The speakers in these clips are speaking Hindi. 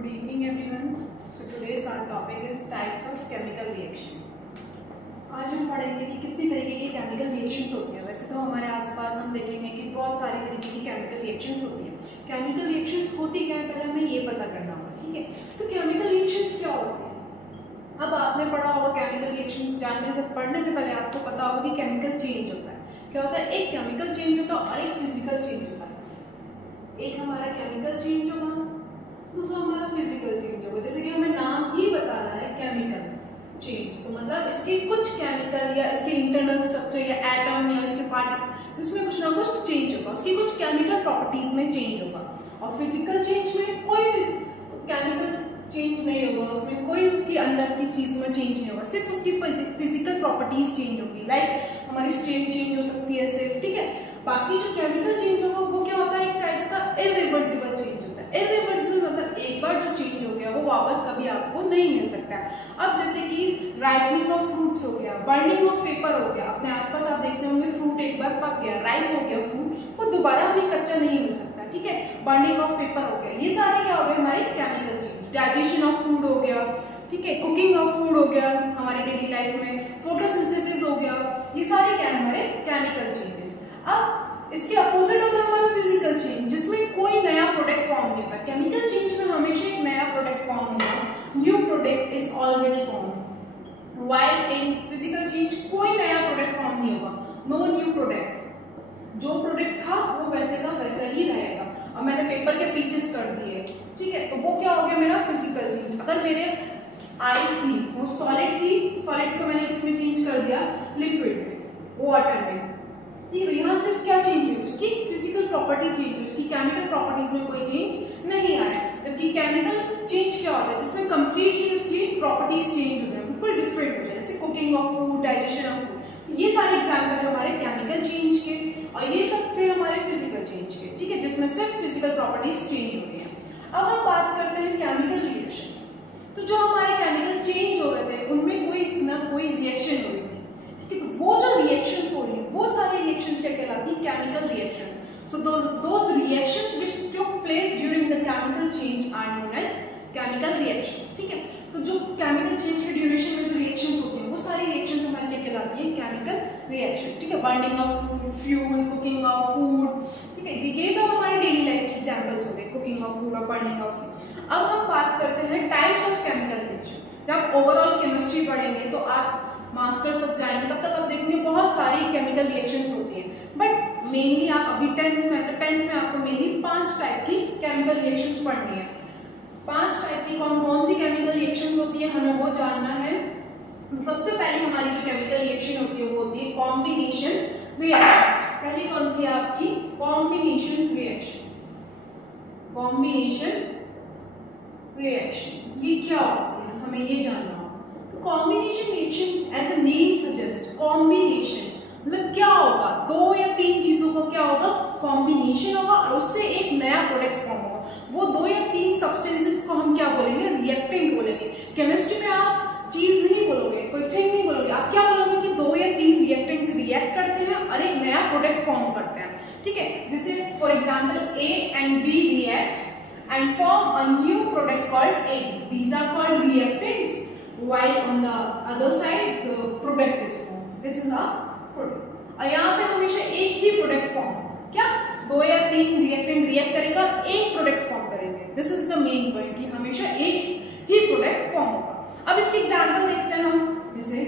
Good evening everyone. So today's our topic is types of chemical reaction. आज हम पढ़ेंगे कि कितनी तरीके की केमिकल रिएक्शंस होती हैं। वैसे तो हमारे आसपास हम देखेंगे कि बहुत सारी तरीके की केमिकल रिएक्शंस होती हैं। केमिकल रिएक्शंस होती क्या है पहले हमें ये पता करना होगा, ठीक है। तो केमिकल रिएक्शंस क्या होती हैं? अब आपने पढ़ा होगा केमिकल रिएक्शन पढ़ने से पहले आपको पता होगा कि केमिकल चेंज होता है। क्या होता है? एक केमिकल चेंज होता है और एक फिजिकल चेंज होता है। एक हमारा केमिकल चेंज होगा, दूसरा हमारा फिजिकल चेंज होगा। जैसे कि हमें नाम ही बता रहा है केमिकल चेंज, तो मतलब इसके कुछ केमिकल या इसके इंटरनल स्ट्रक्चर या एटम या इसके पार्टिकल इसमें कुछ ना कुछ चेंज होगा, उसकी कुछ केमिकल प्रॉपर्टीज में चेंज होगा। और फिजिकल चेंज में कोई केमिकल चेंज नहीं होगा, उसमें कोई उसकी अंदर की चीज में चेंज नहीं होगा, सिर्फ उसकी फिजिकल प्रॉपर्टीज चेंज होगी। लाइक हमारी स्टेट चेंज हो सकती है सिर्फ, ठीक है। बाकी जो केमिकल चेंज होगा वो क्या होता है? एक टाइप का इरिवर्सिबल चेंज होता है। इरिवर्सिबल मतलब एक बार जो चेंज हो गया वो वापस कभी आपको नहीं मिल सकता है। अब जैसे कि राइपनिंग ऑफ फ्रूट्स हो गया, बर्निंग ऑफ पेपर हो गया। अपने आसपास आप देखते होंगे फ्रूट एक बार पक गया, राइप हो गया फ्रूट, वो दोबारा हमें कच्चा नहीं मिल सकता, ठीक है। बर्निंग ऑफ पेपर हो गया, ये सारे क्या हो गए हमारे chemical change. Digestion of food हो गया, ठीक है। कुकिंग ऑफ फूड हो गया हमारे डेली लाइफ में, फोटोसिंथेसिस हो गया, ये सारे क्या है हमारे केमिकल चेंजेस। अब इसके अपोजिट होता है हमारा फिजिकल चेंज, जिसमें कोई नया प्रोडक्ट फॉर्म नहीं होता। केमिकल चेंज में हमेशा एक नया प्रोडक्ट फॉर्म होगा, new product is always form. While in physical change कोई नया प्रोडक्ट फॉर्म नहीं होगा, नो न्यू प्रोडक्ट। जो प्रोडक्ट था वो वैसे का वैसा ही रहेगा। अब मैंने पेपर के पीसेस कर दिए, ठीक है, तो वो क्या हो गया मेरा फिजिकल चेंज। अगर मेरे आइस थी वो सॉलिड थी, सॉलिड को मैंने किसमें चेंज कर दिया? लिक्विड में, वाटर में, ठीक है। यहाँ सिर्फ क्या चेंज हुई? उसकी फिजिकल प्रॉपर्टी चेंज हुई, उसकी केमिकल प्रॉपर्टीज में कोई चेंज नहीं आया। जबकि केमिकल चेंज क्या होता है? जिसमें कंप्लीटली उसकी प्रॉपर्टीज चेंज हो जाए, बिल्कुल डिफरेंट हो जाए, जैसे cooking of food, digestion of food. ये सारे एग्जाम्पल है हमारे केमिकल चेंज के, और ये सब थे हमारे फिजिकल चेंज के, ठीक है, जिसमें सिर्फ फिजिकल प्रॉपर्टीज चेंज हो रही है। अब हम बात करते हैं केमिकल रिएक्शंस। तो जो हमारे केमिकल चेंज हो रहे थे उनमें कोई ना कोई रिएक्शन हो रही थी, ठीक है। तो वो जो रिएक्शंस हो रही है वो सारी रिएक्शंस क्या कहलाती है? Chemical reaction. So those reactions which took place during the chemical change are known as chemical reactions, ठीक है। तो जो केमिकल चेंज के ड्यूरेशन में जो रिएक्शंस होती हैं वो सारी रिएक्शंस हमारी क्या कहलाती है? केमिकल रिएक्शन, ठीक है। Burning of fuel, cooking of food, ठीक है, ये सब हमारे डेली लाइफ के एग्जांपल्स हो गए, कुकिंग ऑफ फूड और बर्निंग ऑफ फ्यूल। अब हम बात करते हैं टाइप्स ऑफ केमिकल रिएक्शन। जब ओवरऑल केमिस्ट्री पढ़ेंगे तो आप मास्टर्स तक जाएंगे तब तक आप देखेंगे बहुत सारी केमिकल रिएक्शंस होती हैं, बट मेनली आप अभी 10th में, तो 10th में आपको मेनली 5 टाइप की केमिकल रिएक्शंस पढ़नी है। 5 टाइप की कौन कौन सी केमिकल रिएक्शंस होती है हमें वो जानना है। तो सबसे पहले हमारी जो केमिकल रिएक्शन होती है वो होती है कॉम्बिनेशन रिएक्शन। पहली कौन सी है आपकी? Combination reaction. कॉम्बिनेशन रिएक्शन ये क्या होती है हमें ये जानना होगा। तो combination reaction as a name suggest, combination मतलब क्या होगा? 2 या 3 चीजों को क्या होगा? कॉम्बिनेशन होगा और उससे एक नया प्रोडक्ट फॉर्म होगा। वो 2 या 3 सब्सटेंसेस को हम क्या बोलेंगे? रिएक्टेंट बोलेंगे। केमिस्ट्री में आप चीज नहीं बोलोगे, कोई थिंग नहीं बोलोगे, आप क्या बोलोगे कि 2 या 3 रिएक्टेंट्स रिएक्ट करते हैं और एक नया प्रोडक्ट फॉर्म करते हैं, ठीक है। जैसे for example A and B react and form a new product called A. These are called reactants, while on the other side the product is formed. This is a product. और यहाँ पे हमेशा एक ही प्रोडक्ट फॉर्म, क्या 2 या 3 रिएक्टेंट रिएक्ट करेगा और एक प्रोडक्ट फॉर्म करेंगे। This is the main point कि हमेशा एक ही प्रोडक्ट फॉर्म होगा। अब इसके एग्जांपल देखते हैं हम, जैसे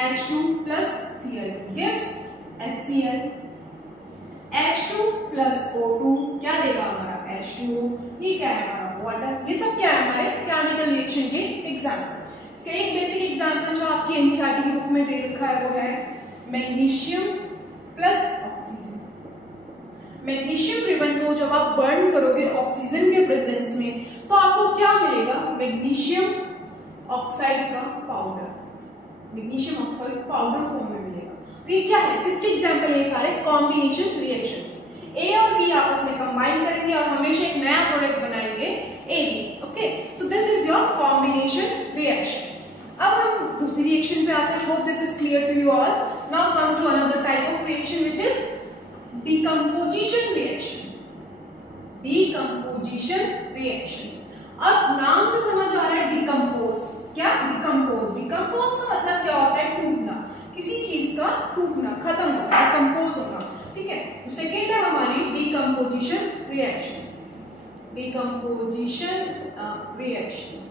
H2 plus Cl gives HCl, H2 plus O2 क्या देगा हमारा? H2O। ये क्या है हमारा? वाटर। ये सब क्या है हमारे केमिकल रिएक्शन के एग्जांपल। इसका एक बेसिक एग्जांपल जो आपकी एनसीईआरटी की बुक में दे रखा है वो है magnesium plus oxygen. Magnesium ribbon को जब आप बर्न करोगे ऑक्सीजन के प्रेजेंस में तो आपको क्या मिलेगा? मैग्नीशियम ऑक्साइड का powder, magnesium oxide powder form में मिलेगा। तो ये क्या है? किसके एग्जांपल? ये सारे कॉम्बिनेशन रिएक्शंस। A और B आपस में कंबाइन करेंगे और हमेशा एक नया प्रोडक्ट बनाएंगे AB, okay. So this is your combination reaction. अब हम दूसरी रिएक्शन पे आते हैं। Hope this is clear to you all. Now come to another type of reaction which is decomposition reaction. Decomposition reaction. अब नाम से समझ आ रहा है डिकम्पोज, क्या डिकम्पोज, डिकम्पोज का मतलब क्या होता है, टूटना, किसी चीज का टूटना, खत्म होना, डिकम्पोज होना, ठीक है। सेकेंड है हमारी डिकम्पोजिशन रिएक्शन, डिकम्पोजिशन रिएक्शन।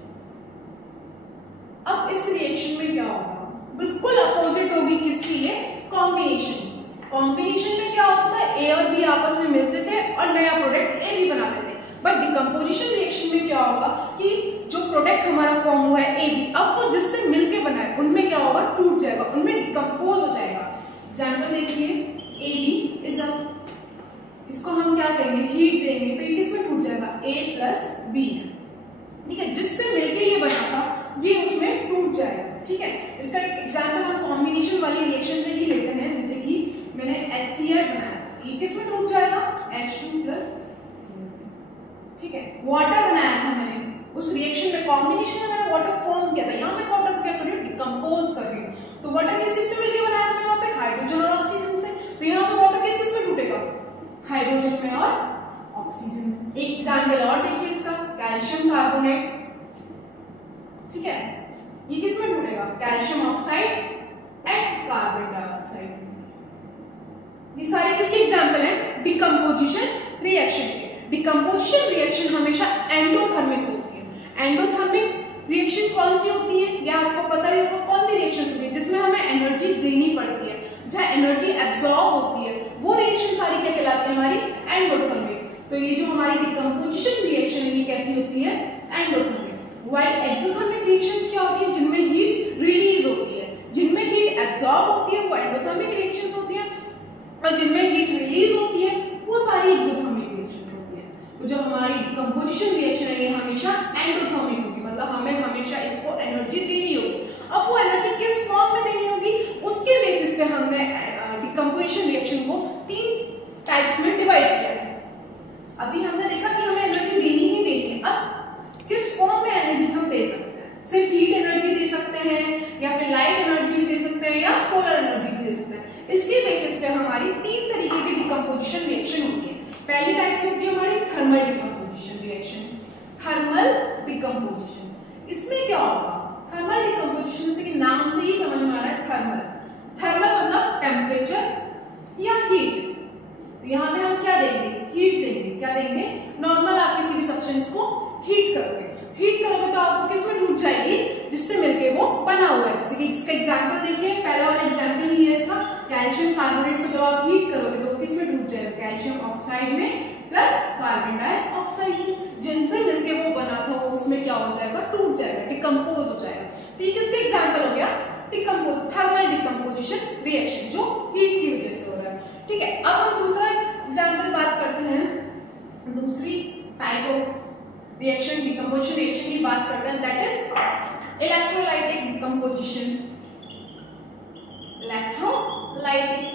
अब इस रिएक्शन में क्या होगा, बिल्कुल अपोजिट होगी किसकी, ये कॉम्बिनेशन। कॉम्बिनेशन में क्या होता था, ए और बी आपस में मिलते थे और नया प्रोडक्ट ए बी बनाते थे। बट डिकम्पोजिशन रिएक्शन में क्या होगा कि जो प्रोडक्ट हमारा फॉर्म हुआ है ए बी, अब वो जिससे मिलके बना है उनमें क्या होगा, टूट जाएगा, उनमें डिकम्पोज हो जाएगा। एग्जाम्पल देखिए, ए बी इज अ, इसको हम क्या करेंगे, हीट देंगे तो ये किसमें टूट जाएगा, ए प्लस बी, ठीक है। जिससे मिलके ये बना था ये उसमें टूट जाएगा, ठीक है। इसका एग्जाम्पल हम कॉम्बिनेशन वाली रिएक्शन से ही लेते हैं, जैसे कि मैंने HCl बनाया, ये किसमें टूट जाएगा, H2 प्लस, ठीक है। वाटर बनाया था मैंने, उस रिएक्शन में कॉम्बिनेशन में मैंने वाटर फॉर्म किया था, यहाँ पे वाटर को क्या कर रही हूँ, डिकम्पोज कर रही हूँ। तो वाटर किस किस से मिलकर बनाया था मैंने, वहाँ पे हाइड्रोजन और ऑक्सीजन से, तो यहाँ पे वाटर किस किस में टूटेगा, हाइड्रोजन में और ऑक्सीजन। एक एग्जाम्पल और देखिए इसका, कैल्शियम कार्बोनेट, ठीक है, ये किस में टूटेगा, calcium oxide and carbon dioxide. ये सारे किसके एग्जाम्पल हैं, डिकम्पोजिशन रिएक्शन के। डिकम्पोजिशन रिएक्शन हमेशा एंडोथर्मिक होती है। एंडोथर्मिक रिएक्शन कौन सी होती है, या आपको पता ही होगा कौन सी रिएक्शन होती है, जिसमें हमें एनर्जी देनी पड़ती है, जहाँ एनर्जी एब्सॉर्ब होती है, वो रिएक्शन सारी क्या कहलाती है, हमारी एंडोथर्मिक। तो ये जो हमारी डिकम्पोजिशन रिएक्शन है ये कैसी होती है, एंडोथर्मिक। वाइल एक्सोथर्मिक रिएक्शंस क्या होती है, जिनमें हीट रिलीज होती है, जिनमें हीट एब्सॉर्ब होती है वो एंडोथर्मिक रिएक्शंस होती है, और जिनमें हीट रिलीज होती है वो सारी एक्सोथर्मिक रिएक्शंस होती है। तो जो हमारी डिकम्पोजिशन रिएक्शन है ये हमेशा एंडोथर्मिक होगी, मतलब हमें हमेशा इसको एनर्जी देनी होगी। अब वो एनर्जी किस फॉर्म में देनी होगी, उसके बेसिस पे हमने डिकम्पोजिशन रिएक्शन को 3 टाइप्स में डिवाइड किया है। अभी हमने देखा कि हमें एनर्जी देनी ही देनी है, अब किस फॉर्म में एनर्जी हम दे सकते हैं, सिर्फ हीट एनर्जी दे सकते हैं, या फिर लाइट एनर्जी भी दे सकते हैं, या सोलर एनर्जी भी दे सकते हैं। इसके बेसिस पे हमारी 3 तरीके की डिकम्पोजिशन रिएक्शन होती है। पहली टाइप की होती है हमारी thermal decomposition reaction, thermal decomposition. इसमें क्या होगा, थर्मल डिकम्पोजिशन जैसे कि नाम से ही समझ में आ रहा है, थर्मल, थर्मल मतलब टेम्परेचर या हीट। यहाँ पे हम क्या देंगे, हीट देंगे, क्या देंगे, नॉर्मल आप किसी भी सब्सटेंस को हीट करोगे, हीट करोगे तो आपको किसमें टूट जाएगी, जिससे मिलके वो बना हुआ है। जैसे कि इसका एग्जांपल देखिए, पहला वाला एग्जांपल ही है इसका, कैल्शियम कार्बोनेट को जब आप हीट करोगे तो किसमें टूट जाएगा, कैल्शियम ऑक्साइड में प्लस कार्बन डाइऑक्साइड से, जिनसे मिलके वो बना था वो उसमें क्या हो जाएगा, टूट जाएगा, डिकम्पोज हो जाएगा। तो ये किसका एग्जांपल हो गया, थर्मल डिकम्पोजिशन रिएक्शन, जो हीट की वजह से हो रहा है, ठीक है। अब हम दूसरा एग्जांपल बात करते हैं, दूसरी type of reaction, decomposition reaction की बात करते हैं, that is electrolytic decomposition. Electrolytic,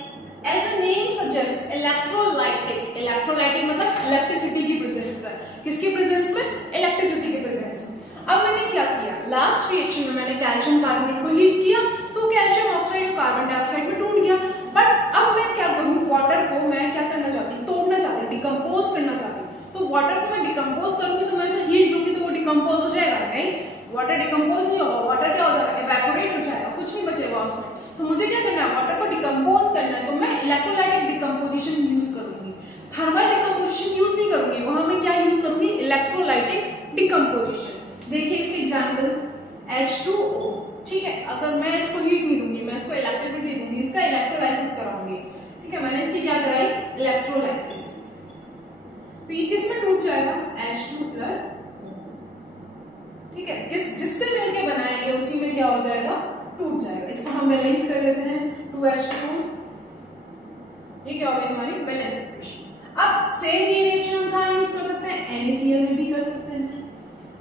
as a name suggest, electrolytic, electrolytic मतलब इलेक्ट्रिसिटी की प्रेजेंस में, किसकी प्रेजेंस में, इलेक्ट्रिसिटी की प्रेजेंस में। अब मैंने क्या किया, लास्ट रिएक्शन में मैंने कैल्शियम कार्बोनेट को हीट किया तो कैल्शियम ऑक्साइड और कार्बन डाइऑक्साइड में टूट गया। बट अब मैं क्या करूं, वाटर को मैं क्या करना चाहती हूँ, तोड़ना चाहती हूँ, डिकम्पोज करना चाहती हूँ। तो वाटर को मैं डिकम्पोज करूंगी तो मैं इसे हीट दूंगी तो वो डिकम्पोज हो जाएगा, नहीं, वाटर डिकम्पोज नहीं होगा, वाटर क्या हो जाएगा, इवेपोरेट हो जाएगा, कुछ नहीं बचेगा उसमें। तो मुझे क्या करना है, वाटर को डिकम्पोज करना है, तो मैं इलेक्ट्रोलाइटिक डिकम्पोजिशन यूज करूंगी, थर्मल डिकम्पोजिशन यूज नहीं करूंगी। वहां मैं क्या यूज करूंगी, इलेक्ट्रोलाइटिक डिकम्पोजिशन। देखिए इसके एग्जाम्पल, H2O, ठीक है, अगर मैं इसको हीट नहीं दूंगी, मैं इसको इलेक्ट्रिसिटी दूंगी, इसका इलेक्ट्रोलाइसिस कराऊंगी, ठीक है, मैंने इसकी क्या कराई, इलेक्ट्रोलाइसिस, तो ये किसमें टूट जाएगा, H2 प्लस, ठीक है, जिससे मिलके बनाएंगे उसी में क्या हो जाएगा, टूट जाएगा। इसको हम बैलेंस कर लेते हैं, 2H2, ये क्या होगी हमारी बैलेंस इक्वेशन। अब सेम ये रिएक्शन हम कहाँ यूज कर सकते हैं, NaCl में भी कर सकते हैं,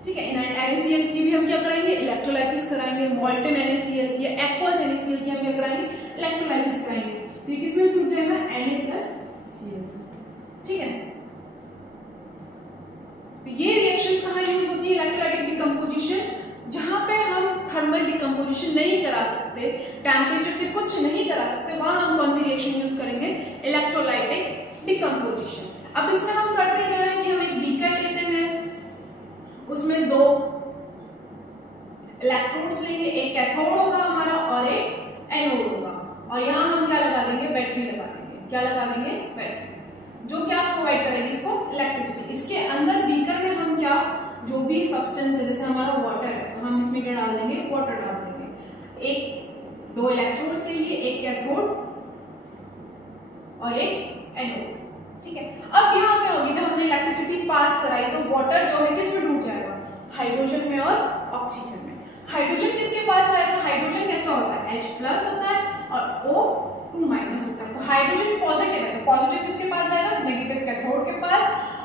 ठीक है। NaCl की भी हम क्या कराएंगे, इलेक्ट्रोलाइसिस कराएंगे, मोल्टन NaCl की या एक्वस NaCl की हम क्या कराएंगे, इलेक्ट्रोलाइसिस कराएंगे, तो ये किसमें टूट जाएगा, Na+Cl, ठीक है। तो ये रिएक्शंस कहाँ यूज होती है, इलेक्ट्रोलाइटिक डिकम्पोजिशन, जहां पे हम थर्मल डिकम्पोजिशन नहीं करा सकते, टेम्परेचर से कुछ नहीं करा सकते, वहां हम कौन सी रिएक्शन यूज करेंगे, इलेक्ट्रोलाइटिक डिकम्पोजिशन। अब इसमें हम करते क्या है कि हम एक बीकर लेते हैं, उसमें इलेक्ट्रोड्स लेंगे, एक कैथोड होगा हमारा और एक एनोड होगा, और यहाँ हम क्या लगा देंगे, बैटरी लगा देंगे। क्या लगा देंगे, बैटरी, जो क्या प्रोवाइड करेगी इसको, इलेक्ट्रिसिटी। इसके अंदर बीकर में हम क्या, जो भी सब्सटेंस है, जैसे हमारा वाटर है तो हम इसमें क्या डाल देंगे, वाटर डाल देंगे। एक 2 इलेक्ट्रोड्स के लिए एक कैथोड और एक एनोड, ठीक है। अब यहाँ क्या होगी, जब हमने इलेक्ट्रिसिटी पास कराई तो वाटर जो है किस में टूट जाएगा, हाइड्रोजन में और ऑक्सीजन में। हाइड्रोजन किसके पास जाएगा, हाइड्रोजन कैसा होता है, H+ होता है और O2- होता है। तो हाइड्रोजन पॉजिटिव है, तो पॉजिटिव किसके पास जाएगा, नेगेटिव कैथोड के पास,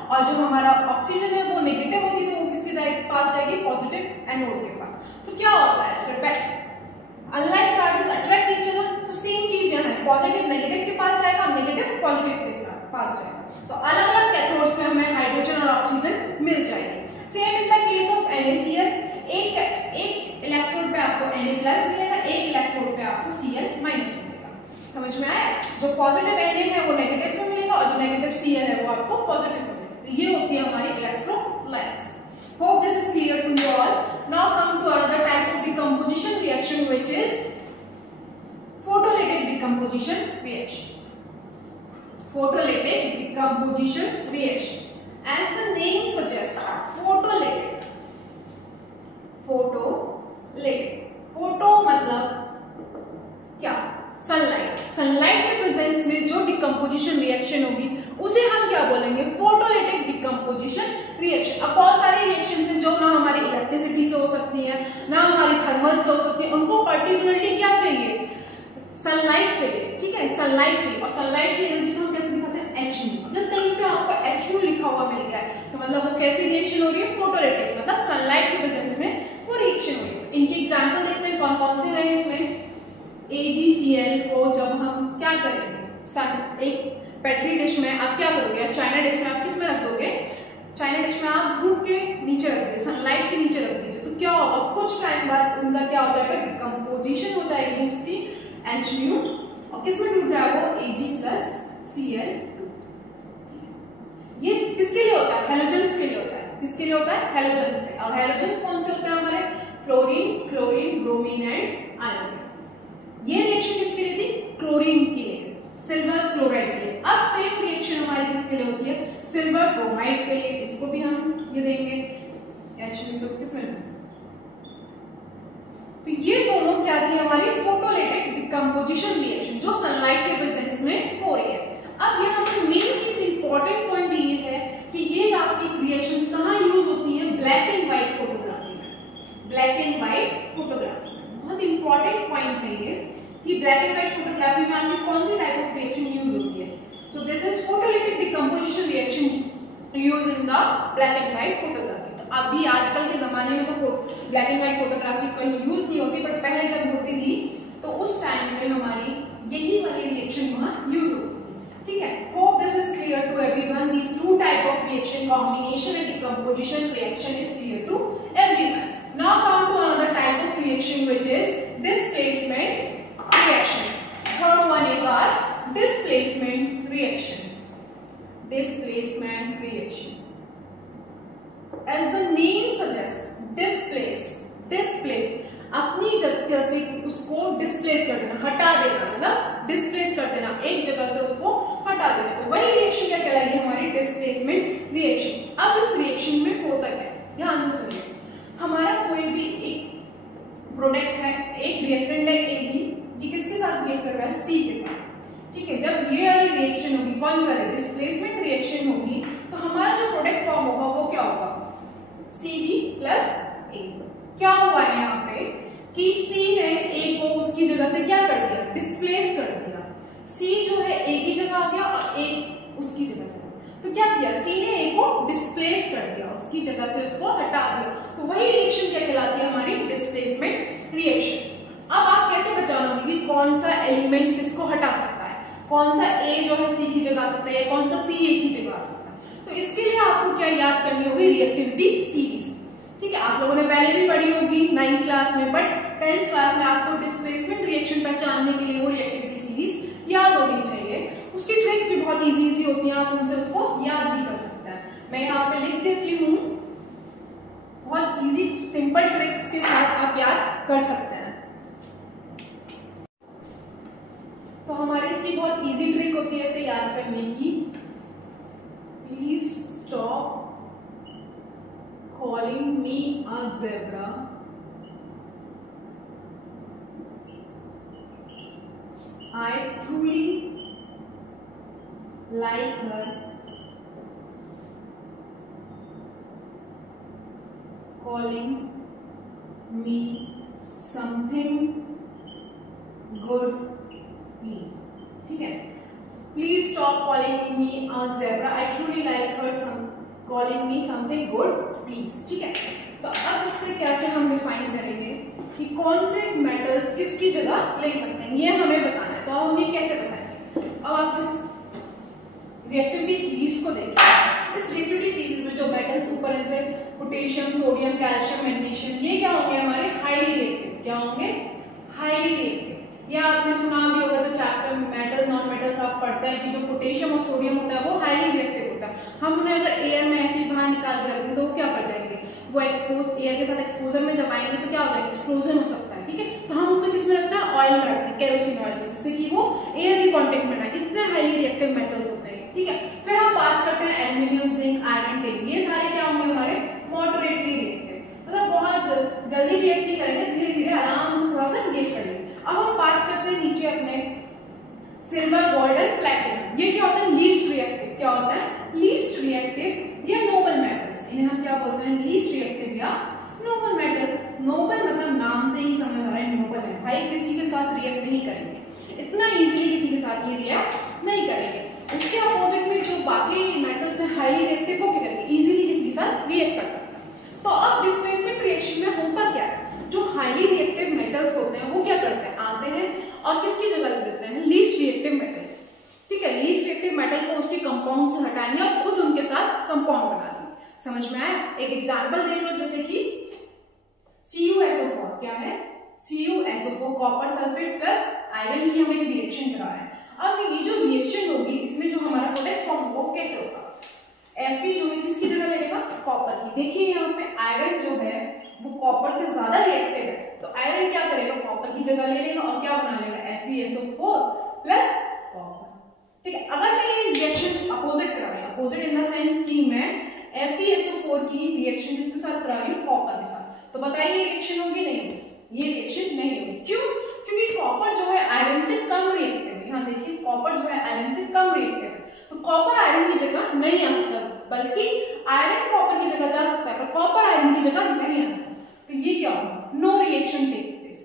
और जो हमारा ऑक्सीजन है वो नेगेटिव होती है तो वो किसके पास जाएगी, पॉजिटिव एनोड के पास। तो क्या होता है, unlike charges attract each other, तो सेम चीज यहाँ है, पॉजिटिव नेगेटिव के पास जाएगा, नेगेटिव पॉजिटिव के पास जाएगा। तो अलग अलग कैथोड्स में हमें हाइड्रोजन और ऑक्सीजन मिल जाएगी। Same in the case of NaCl, एक इलेक्ट्रोड पे आपको Na+ मिलेगा, एक इलेक्ट्रोड पे आपको Cl- मिलेगा। समझ में आया, जो पॉजिटिव Na है वो नेगेटिव में मिलेगा और जो नेगेटिव Cl है वो आपको पॉजिटिव में मिलेगा। तो ये होती है हमारी electrolysis. Hope this is clear to you all. Now come to another type of decomposition reaction, which is photolytic decomposition reaction. Photolytic decomposition reaction. As the name suggests, photolytic. Photolytic. Photo मतलब क्या, सनलाइट। सनलाइट के प्रेजेंस में जो डिकम्पोजिशन रिएक्शन होगी उसे हम क्या बोलेंगे, फोटोलिटिक डिकम्पोजिशन रिएक्शन। अब बहुत सारे रिएक्शन हैं जो ना हमारी इलेक्ट्रिसिटी से हो सकती हैं, ना हमारी थर्मल से हो सकती है, उनको पर्टिकुलरली क्या चाहिए, सनलाइट चाहिए, ठीक है, सनलाइट चाहिए। और सनलाइट की एनर्जी को हम कैसे दिखाते हैं, H²। अगर कहीं पे आपको H² लिखा हुआ मिल गया है तो मतलब वो कैसी रिएक्शन हो रही है, फोटोलिटिक, मतलब सनलाइट के प्रेजेंस में वो रिएक्शन हो रही है। इनके एग्जाम्पल देखते हैं कौन कौन से हैं इसमें। AgCl को जब हम क्या करेंगे, एक पेट्री डिश में आप क्या करोगे, चाइना डिश में आप किस में रख दोगे, चाइना डिश में आप धूप के नीचे रख दीजिए, सनलाइट के नीचे रख दीजिए, तो क्या होगा, कुछ टाइम बाद उनका क्या हो जाएगा, डिकम्पोजिशन हो जाएगी उसकी H², और किस में टूट जाएगा, Ag+Cl2। ये किसके लिए होता है, हेलोजेंस के लिए होता है। किसके लिए होता है, हेलोजेंस के। और हेलोजेंस कौन से होते हैं हमारे, fluorine, chlorine, bromine and iodine. ये रिएक्शन किसके लिए थी, क्लोरीन के लिए, सिल्वर क्लोराइड के लिए। अब सेम रिएक्शन हमारी किसके लिए होती है, सिल्वर ब्रोमाइड के लिए। इसको भी हम ये देंगे H में, तो किसमें, तो ये दोनों क्या थी हमारी फोटोलिटिक डिकम्पोजिशन रिएक्शन जो सनलाइट के प्रेजेंस में हो रही है। अब यहाँ पर मेन चीज इंपॉर्टेंट पॉइंट ये है कि ये आपकी रिएक्शन कहाँ यूज होती है, ब्लैक एंड व्हाइट फोटोग्राफी में। ब्लैक एंड व्हाइट फोटोग्राफी बहुत इंपॉर्टेंट पॉइंट है ये कि ब्लैक एंड व्हाइट फोटोग्राफी में आपकी कौन सी टाइप ऑफ रिएक्शन यूज होती है। So this is photolytic decomposition reaction use in the black and white photography. तो अभी आजकल के जमाने में तो ब्लैक एंड व्हाइट फोटोग्राफी कहीं यूज नहीं होती, पर पहले जब होती थी तो उस टाइम में हमारी यही वाली रिएक्शन वहां यूज होती है, ठीक है। Hope this is clear to everyone. These two type of reaction, combination and decomposition reaction is clear to everyone. Now come to another type of reaction, which is displacement reaction. Third one is our displacement reaction. Displacement reaction. As the name suggests, displace अपनी जगह से उसको डिस्प्लेस कर देना, हटा देना, मतलब डिस्प्लेस कर देना, एक जगह से उसको हटा देना। तो वही रिएक्शन क्या कहलाएगी, हमारी डिस्प्लेसमेंट रिएक्शन। अब इस रिएक्शन में होता क्या है, ध्यान से सुनिए। हमारा कोई भी एक प्रोडक्ट है, एक रिएक्टेंट है AB, ये किसके साथ रिएक्ट कर रहा है, C के साथ, ठीक है। जब ये वाली रिएक्शन होगी, कौन सा डिस्प्लेसमेंट रिएक्शन होगी, तो हमारा जो प्रोडक्ट फॉर्म होगा वो क्या होगा, Cb+A। क्या हुआ है यहाँ पे कि C ने A को उसकी जगह से क्या कर दिया, डिस्प्लेस कर दिया। C जो है A की जगह आ गया और A उसकी जगह चला, तो क्या किया, C ने A को डिस्प्लेस कर दिया, उसकी जगह से उसको हटा दिया। तो वही रिएक्शन क्या कहलाती है, हमारी डिस्प्लेसमेंट रिएक्शन। अब आप कैसे पहचानोगे कि कौन सा एलिमेंट किसको हटा सकता है, कौन सा A जो है C की जगह आ सकता है या कौन सा C A की जगह आ सकता है। तो इसके लिए आपको क्या याद करनी होगी, रिएक्टिविटी सीरीज, ठीक है। आप लोगों ने पहले भी पढ़ी होगी 9th क्लास में, बट 10th क्लास में आपको डिस्प्लेसमेंट रिएक्शन पहचानने के लिए वो रिएक्टिविटी सीरीज याद होनी चाहिए। उसकी ट्रिक्स भी बहुत इजी होती हैं, आप उनसे उसको याद भी कर सकते हैं। मैं यहाँ पे लिख देती हूँ, बहुत इजी सिंपल ट्रिक्स के साथ आप याद कर सकते हैं। तो हमारी इसकी बहुत इजी ट्रिक होती है इसे याद करने की। Please stop calling me a zebra, I truly like her, calling me something good please। ठीक है, please stop calling me a zebra, I truly like her, calling me something good please. ठीक है, तो अब इससे कैसे हम डिफाइन करेंगे कि कौन से मेटल किसकी जगह ले सकते हैं, ये हमें बताना है। तो अब हम ये कैसे बताएंगे, अब आप इस रिएक्टिविटी सीरीज को देखिए। इस रिएक्टिविटी सीरीज में जो मेटल्स ऊपर है, पोटेशियम, सोडियम, कैल्शियम, मैग्नीशियम, ये क्या होंगे हमारे हाईली रिएक्टिव। क्या होंगे? Highly reactive. या आपने सुना भी होगा जब चैप्टर मेटल नॉन मेटल्स आप पढ़ते हैं कि जो पोटेशियम और सोडियम होता है वो हाईली रिएक्टिव होता है। हम उन्हें अगर एयर में ऐसे ही बाहर निकाल के रखेंगे तो वो क्या कर जाएंगे, वो एक्सपोज एयर के साथ एक्सपोजर में जब आएंगे तो क्या हो जाएगा, एक्सप्लोजन हो सकता है। ठीक है, तो हम उसे किस में रखते हैं, ऑयल में रखते हैं, केरोसिन ऑयल में, जिससे कि वो एयर के कांटेक्ट में आए। इतने हाईली रिएक्टिव मेटल्स होते हैं। ठीक है, फिर हम बात करते हैं एल्यूमिनियम, जिंक, आयरन, टिन, ये सारे क्या होंगे हमारे मॉडरेटली रिएक्टिव, मतलब बहुत जल्दी रिएक्ट नहीं करेंगे, धीरे धीरे आराम से थोड़ा सा रिएक्ट करेंगे। अब हम बात करते हैं नीचे अपने सिल्वर, गोल्ड एंड प्लैटिनम, ये क्या होता है, लीस्ट रिएक्टिव। क्या होता है, लीस्ट रिएक्टिव या नोबल मेटल्स, इन्हें हम क्या बोलते हैं, लीस्ट रिएक्टिव या नोबल मेटल्स। नोबल मतलब नाम से ही समझ आ रहा है नोबल है भाई, किसी के साथ रिएक्ट नहीं करेंगे, इतना इजीली किसी के साथ ये रिएक्ट नहीं करेंगे। उसके अपोजिट में जो बाकी मेटल्स है हाईली रिएक्टिव, वो क्या करेंगे, इजीली किसी के साथ रिएक्ट कर सकते हैं। तो अब डिस्प्लेसमेंट रिएक्शन में होता क्या है, जो हाईली रिएक्टिव मेटल्स होते हैं वो क्या करते हैं, आते हैं और किसकी जगह ले देते हैं, लीस्ट रिएक्टिव मेटल। ठीक है, लीस्ट रिएक्टिव मेटल को उसके कंपाउंड से हटाएंगे और खुद उनके साथ कंपाउंड बना लेंगे। समझ में आया? एक एग्जांपल देख लो, जैसे कि CuSO4 क्या है, CuSO4 copper sulphate plus iron की हम एक रिएक्शन करा रहे हैं। अब ये जो रिएक्शन होगी इसमें जो हमारा प्रोडक्ट फॉर्म होगा वो कैसे होगा, Fe जो है किसकी जगह ले लेगा, कॉपर की। देखिए यहाँ पे आयरन जो है वो कॉपर से ज्यादा रिएक्टिव है, तो आयरन क्या करेगा, कॉपर की जगह ले लेगा और क्या बना लेगा, FeSO4 प्लस कॉपर। ठीक है, अगर मैं ये रिएक्शन अपोजिट करा रही हूँ, अपोजिट इन द सेंस कि मैं FeSO4 की रिएक्शन किसके साथ करा रही हूँ, कॉपर के साथ, तो बताइए ये रिएक्शन होगी नहीं होगी, ये रिएक्शन नहीं होगी। क्यों? क्योंकि कॉपर जो है आयरन से कम रिएक्टिव है। यहाँ देखिए कॉपर जो है आयरन से कम रिएक्टिव है, तो कॉपर आयरन की जगह नहीं आ सकता, बल्कि आयरन कॉपर की जगह जा सकता है पर कॉपर आयरन की जगह नहीं आ सकता। तो ये क्या होगा, no reaction take place,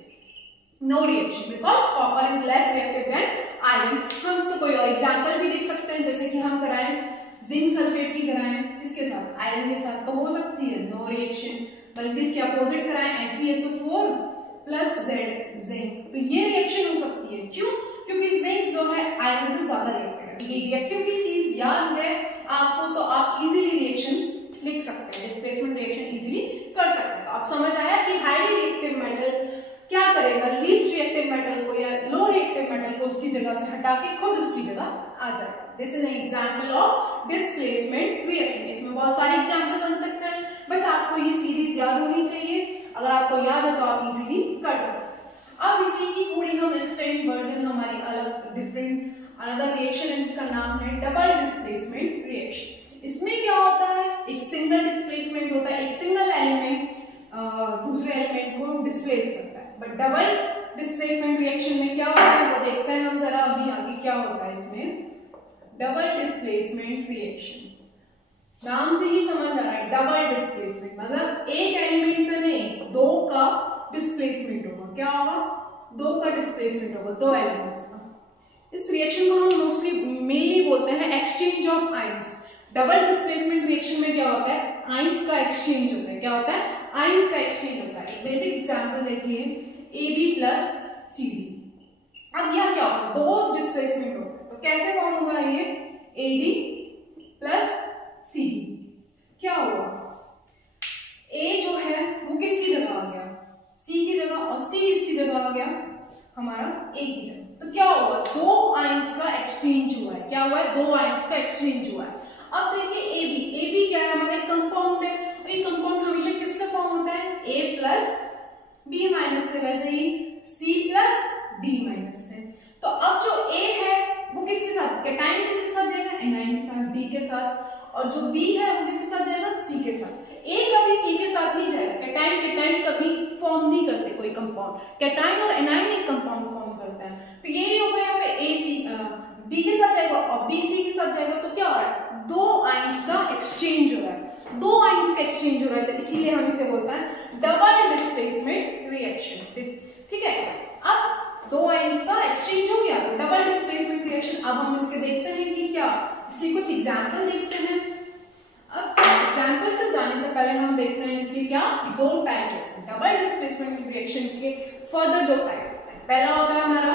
no reaction because copper is less reactive than iron. हम इसको कोई और एग्जांपल भी देख सकते हैं, जैसे कि हम कराएं जिंक सल्फेट की कराएं किसके साथ, आयरन के साथ, तो हो सकती है नो रिएक्शन, बल्कि इसके अपोजिट कराएं FeSO4 प्लस जिंक, तो ये रिएक्शन हो सकती है। क्यों? क्योंकि जिंक जो है आयरन से ज्यादा रिएक्टिव है। ये रिएक्टिविटी चीज याद है आपको, तो आप इजीली रिएक्शंस लिख सकते हैं, डिस्प्लेसमेंट रिएक्शन इजीली कर सकते हैं। तो आप समझ आया कि हाईली रिएक्टिव मेटल क्या करेगा, लीस्ट रिएक्टिव मेटल को या लो रिएक्टिव मेटल को उसकी जगह से हटा के खुद उसकी जगह आ जाएगा। This is an example of displacement reaction. इसमें बहुत सारे एग्जांपल बन सकते हैं, बस आपको ये सीरीज याद होनी चाहिए। अगर आपको याद है तो आप इजीली कर सकते हैं। अब इसी की थोड़ी हम एक्सटेंड वर्जन, हमारी अलग डिफरेंट अनदर रिएक्शन है जिसका नाम है डबल डिस्प्लेसमेंट रिएक्शन। इसमें क्या होता है, एक सिंगल डिस्प्लेसमेंट होता है, एक सिंगल एलिमेंट दूसरे एलिमेंट को डिस्प्लेस करता है। बट डबल डिस्प्लेसमेंट रिएक्शन में क्या होता है वो देखते हैं हम जरा अभी आगे क्या होता है इसमें। डबल डिस्प्लेसमेंट रिएक्शन नाम से ही समझ आ रहा है, डबल डिस्प्लेसमेंट मतलब एक एलिमेंट का नहीं, दो का डिस्प्लेसमेंट होगा। क्या होगा, दो का डिस्प्लेसमेंट होगा, दो एलिमेंट्स का। इस रिएक्शन को हम मोस्टली मेनली बोलते हैं exchange of ions. Double displacement reaction में क्या होता है, आयंस का एक्सचेंज होता है। क्या होता है, आयंस का एक्सचेंज होता है। बेसिक एग्जांपल देखिए AB प्लस CD। अब यह क्या होगा, दो डिस्प्लेसमेंट होता है, तो कैसे फॉर्म होगा ये AD प्लस CD। क्या हुआ, A जो है वो किसकी जगह आ गया, C की जगह, और C इसकी जगह आ गया हमारा A की जगह। तो क्या होगा, दो आयंस का एक्सचेंज हुआ है। क्या हुआ है, दो आयंस का एक्सचेंज हुआ है। अब देखिए AB क्या है, हमारा कंपाउंड है, और ये कंपाउंड हमेशा किससे फॉर्म होता है, A प्लस B माइनस से, वैसे ही C प्लस D माइनस से। तो अब जो A है वो किसके साथ, कैटाइन किसके साथ जाएगा, एनाइन के साथ, D के साथ, और जो B है वो किसके साथ जाएगा, C के साथ। A कभी C के साथ नहीं जाएगा, कैटाइन कैटाइन कभी फॉर्म नहीं करते कोई कंपाउंड, कैटाइन और एनाइन एक कंपाउंड फॉर्म करता है। तो यही होगा यहाँ पे D के साथ जाएगा और B C के साथ जाएगा, तो क्या हो रहा है, दो आइंस का एक्सचेंज हो रहा है, दो आइंस का एक्सचेंज हो रहा है, तो इसीलिए हम इसे बोलते हैं डबल डिस्प्लेसमेंट रिएक्शन। ठीक है, अब दो आइंस का एक्सचेंज हो गया तो डबल डिस्प्लेसमेंट रिएक्शन। अब हम इसके देखते हैं कि क्या, इसके कुछ एग्जांपल देखते हैं। अब एग्जांपल से जाने से पहले हम देखते हैं इसके क्या दो टाइप है, डबल डिस्प्लेसमेंट रिएक्शन के फर्दर दो टाइप। पहला होता है हमारा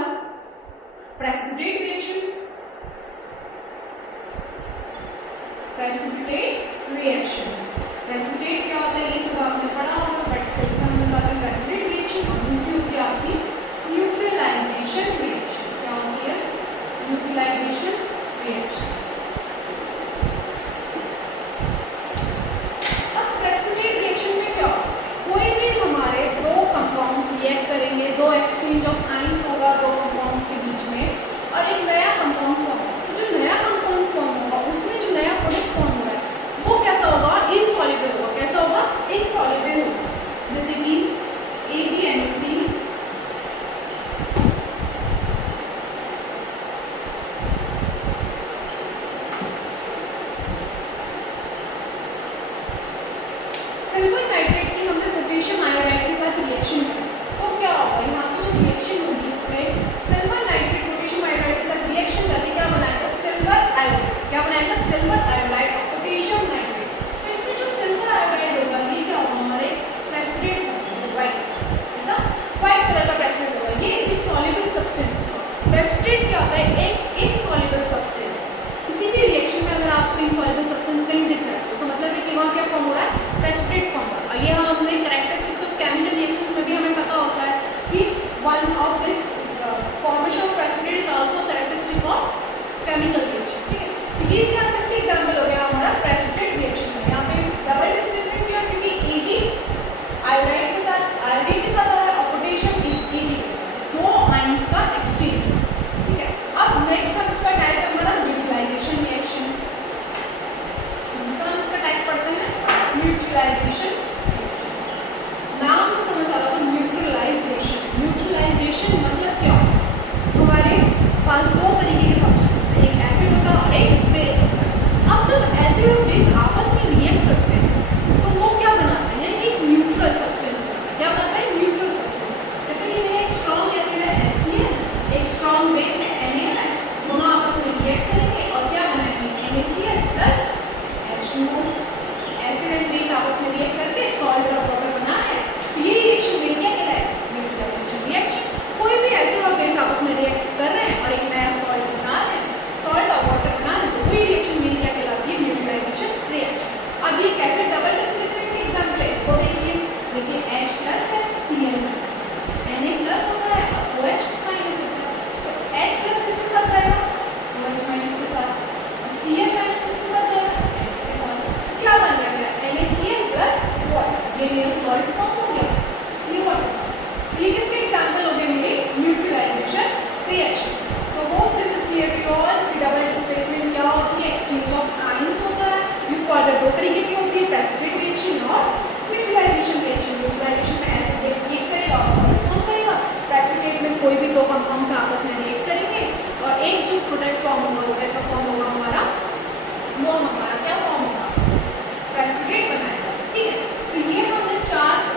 precipitate reaction, precipitate reaction. Precipitate क्या होता है ये सब आपने पढ़ा होगा, बट फिर से हम बताते हैं प्रेसिपिटेट रिएक्शन। और दूसरी होती है आपकी न्यूट्रलाइजेशन रिएक्शन। क्या होती है, न्यूट्रलाइजेशन रिएक्शन। अब प्रेसिपिटेट रिएक्शन में क्या होगा, कोई भी हमारे दो कंपाउंड्स रिएक्ट करेंगे, दो एक्सचेंज ऑफ आइंस होगा दो कंपाउंड्स के बीच में, और एक नया कंपाउंड फॉर्म होगा। तो जो नया कंपाउंड फॉर्म होगा उसमें जो नया प्रोडक्ट फॉर्म हो रहा है वो कैसा होगा, इनसॉल्युबल होगा। कैसा होगा, इनसॉल्युबल होगा। जैसे कि AgNO3 सिल्वर नाइट्रेट की हमने पोटेशियम आयोडाइड के साथ रिएक्शन की, तो क्या होगा, यहाँ कुछ रिएक्शन होगी इसमें, सिल्वर नाइट्रेट पोटेशियम आयोडाइड के साथ रिएक्शन करके क्या बनाएगा, सिल्वर आयोडाइड। क्या बनाएगा, सिल्वर आयोडाइड और पोटेशियम नाइट्रेट। तो इसमें जो सिल्वर आयोडाइड होगा ये क्या होगा, हमारे प्रेसिपिटेट होगा, व्हाइट, ऐसा व्हाइट कलर का प्रेसिपिटेट होगा। ये इनसॉल्युबल सब्सटेंस होगा। प्रेसिपिटेट क्या होता है, एक इनसॉल्युबल सब्सटेंस। किसी भी रिएक्शन में अगर आपको इनसॉल्युबल सब्सटेंस कहीं दिख रहा है उसका मतलब है कि वहाँ क्या फॉर्म हो रहा है, प्रेसिपिटेट फॉर्म हो रहा है। और ये हमने कैरेक्टरिस्टिक्स ऑफ केमिकल रिएक्शन में भी हमें पता होता है कि one of this formation of precipitate is also characteristic of chemical reaction. ठीक है, तो ये क्या किसका एग्जांपल हो गया, हमारा प्रेसिपिटेट रिएक्शन है। यहाँ पे डबल डिस्प्लेसमेंट किया क्योंकि Ag आयोडाइड के साथ आयोडीन के साथ और पोटेशियम Ag, दो आइंस का एक्सचेंज। ठीक है, अब नेक्स्ट हम इसका टाइप है हमारा न्यूट्रलाइजेशन रिएक्शन। दूसरा हम इसका टाइप पढ़ते हैं न्यूट्रलाइजेशन। नाम से समझ आ रहा है न्यूट्रलाइजेशन। न्यूट्रलाइजेशन मतलब क्या होता है, हमारे पास दो तरीके के सब्सटेंस होते हैं, एक एसिड होता है और एक बेस होता है। अब जब एसिड और बेस आपस में रिएक्ट करते हैं तो वो क्या बनाते हैं, एक न्यूट्रल सब्सटेंस बनाते हैं। क्या बनाता है, न्यूट्रल सब्सटेंस। जैसे कि मेरा एक स्ट्रॉन्ग एसिड है HCl, एक स्ट्रॉन्ग बेस है NaOH, दोनों आपस में रिएक्ट करेंगे और क्या बनाएंगे, NaCl plus H2O। Acid and base आपस में रिएक्ट करके सॉल्ट और वाटर बना है, तो ये रिएक्शन में क्या कहलाएगा, न्यूट्रलाइजेशन रिएक्शन। कोई भी एसिड और बेस आपस में रिएक्ट कर रहे हैं और एक नया सॉल्ट बना रहे हैं, सॉल्ट और वाटर बना रहे हैं, तो वही रिएक्शन मेरी क्या कहलाती है, न्यूट्रलाइजेशन रिएक्शन। अब ये कैसे डबल डिस्प्लेसमेंट के एग्जांपल है, इसको देखिए। देखिए H प्लस है, Cl माइनस, Na प्लस होता है और OH माइनस होता है। तो H प्लस किसके साथ जाएगा, OH माइनस के साथ, और Cl माइनस किसके साथ जाएगा, Na के साथ। क्या बन गया मेरा, NaCl प्लस वाटर, ये मेरा सॉल्ट फॉर्म हो गया, ये वाटर। ये किसके एग्जांपल हो गए, मेरे न्यूट्रलाइजेशन रिएक्शन। तो hope this is clear to all कि डबल डिस्प्लेसमेंट क्या होती है, एक्सचेंज ऑफ आयंस होता है। ये फर्दर दो तरीके की होती है, प्रेसिपिटेट रिएक्शन और न्यूट्रलाइजेशन रिएक्शन। न्यूट्रलाइजेशन में एसिड बेस रिएक्ट करेगा और सॉल्ट फॉर्म करेगा, प्रेसिपिटेट में कोई भी दो कंपाउंड्स आपस में रिएक्ट करेंगे और एक जो प्रोडक्ट फॉर्म होगा वो कैसा फॉर्म होगा हमारा, वो हमारा क्या फॉर्म होगा, प्रेसिपिटेट बनाएगा। ठीक है, तो ये हमने चार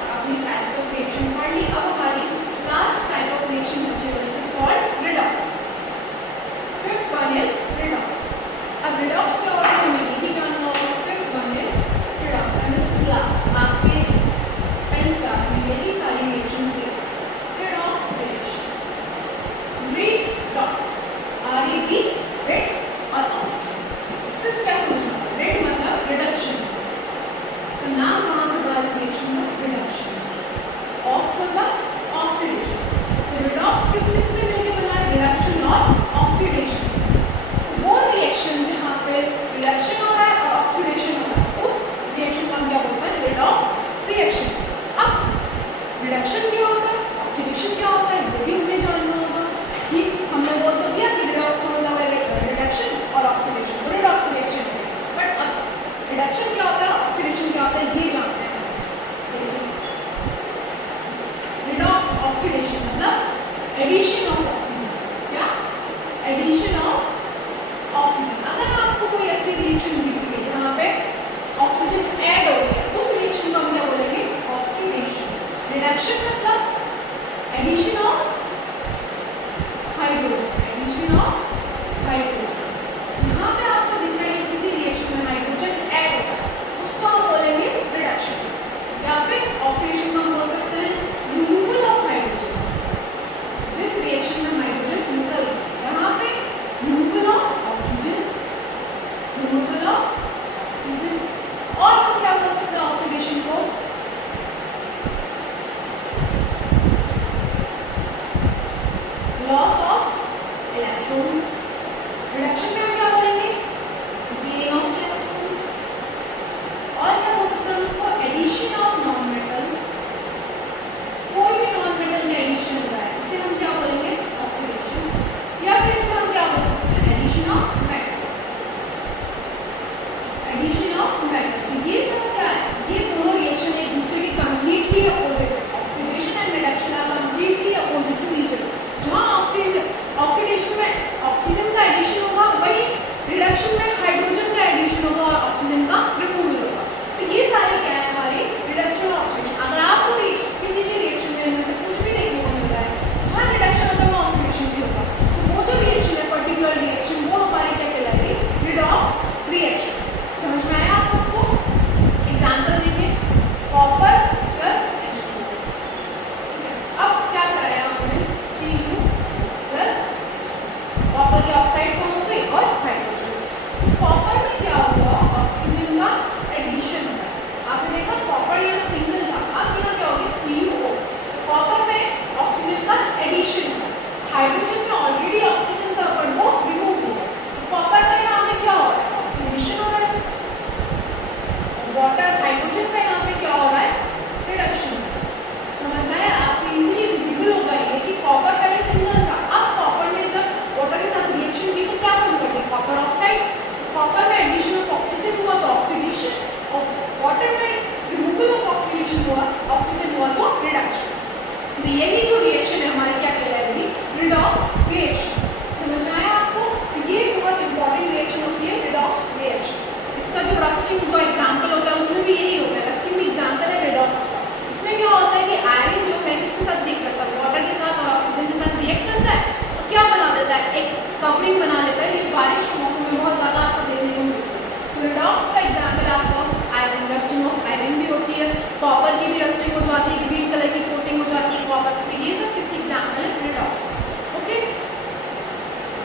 ऑक्सीजन हुआ तो रिडक्शन। तो यही जो